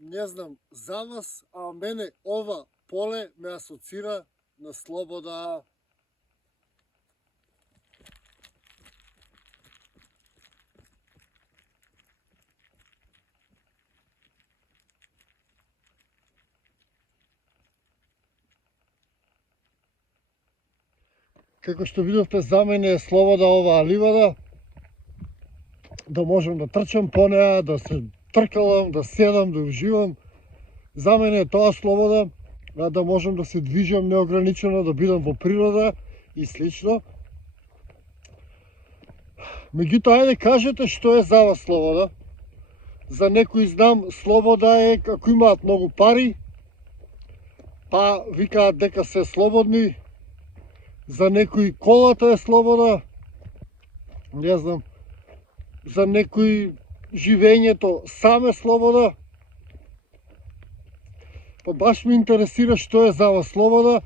Не знам за вас, а мене ова поле ме асоцира на слобода. Како што видовте, за мене е слобода оваа ливада, да можам да трчам по неа, да се тркалам, да седам, да уживам. За мене е тоа слобода, да можам да се движам неограничено, да бидам во природа и слично. Меѓутоа, ајде кажете што е за вас слобода. За некои знам, слобода е како имаат многу пари, па викаат дека се слободни. За некои колата е слобода. Не знам. За некои живењето сам е слобода. Па баш ме интересира што е за вас слобода